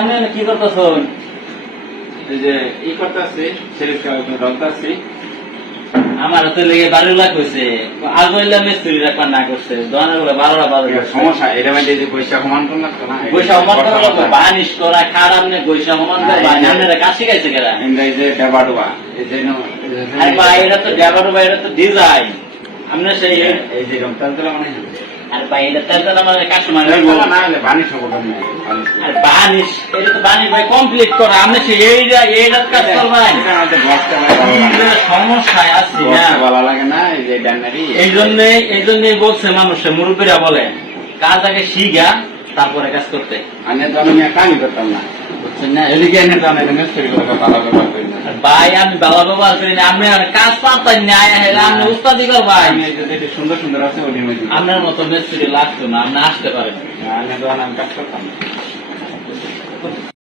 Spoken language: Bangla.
আমি কি করতেছ? এই যে ই করতেছি, শরীর রক্তাছি। আমার তো লেগে 12 লাখ হয়েছে। আজ হইলে মিস্ত্রি রাখবার না করছে, দোকানে বলে 12টা বাজে। সমস্যা এটা মানে যে পয়সা সমান করল না, পয়সা সমান করা বানিশ করা খারাপ নেই, পয়সা সমান করা আপনারা কাজ শিখাইছে কেরা? এই যে ডেবাডুবা এই যে আরে ভাই এটা তো ডেবাডুবা, এটা তো ডিজাইন। আমরা সেই এই যে রক্তালতলা মানে আর ভাই এটা তেলটা আমাদের কাস্টমার না হলে বানিশ হবে না। আর বানিশ এটা তো বানিশ ভাই কমপ্লিট করা। আমরা সেই এইটা কাজ করবাই। এটা আমাদের বক্সটা সমস্যায় আছি না, ভালো লাগে না। এই যে ডান্নারি এই জন্যই বলছে মানুষে, মুরব্বীরা বলে কাজ আগে শিখা তারপরে কাজ করতে। আমি তো আমি কাজই করতাম না, বুঝছেন না? এদিকে এনে তো আমি মিস্ত্রি করে ভালো ব্যবহার করি না। ভাই আমি ভালো ব্যবহার করি না, আপনি কাজ পারতেন না, আপনি উস্তাদি কর ভাই। সুন্দর সুন্দর আছে ওই মধ্যে আপনার মতো মিস্ত্রি লাগতো না, আপনি আসতে পারেন। আমি কাজ করতাম না।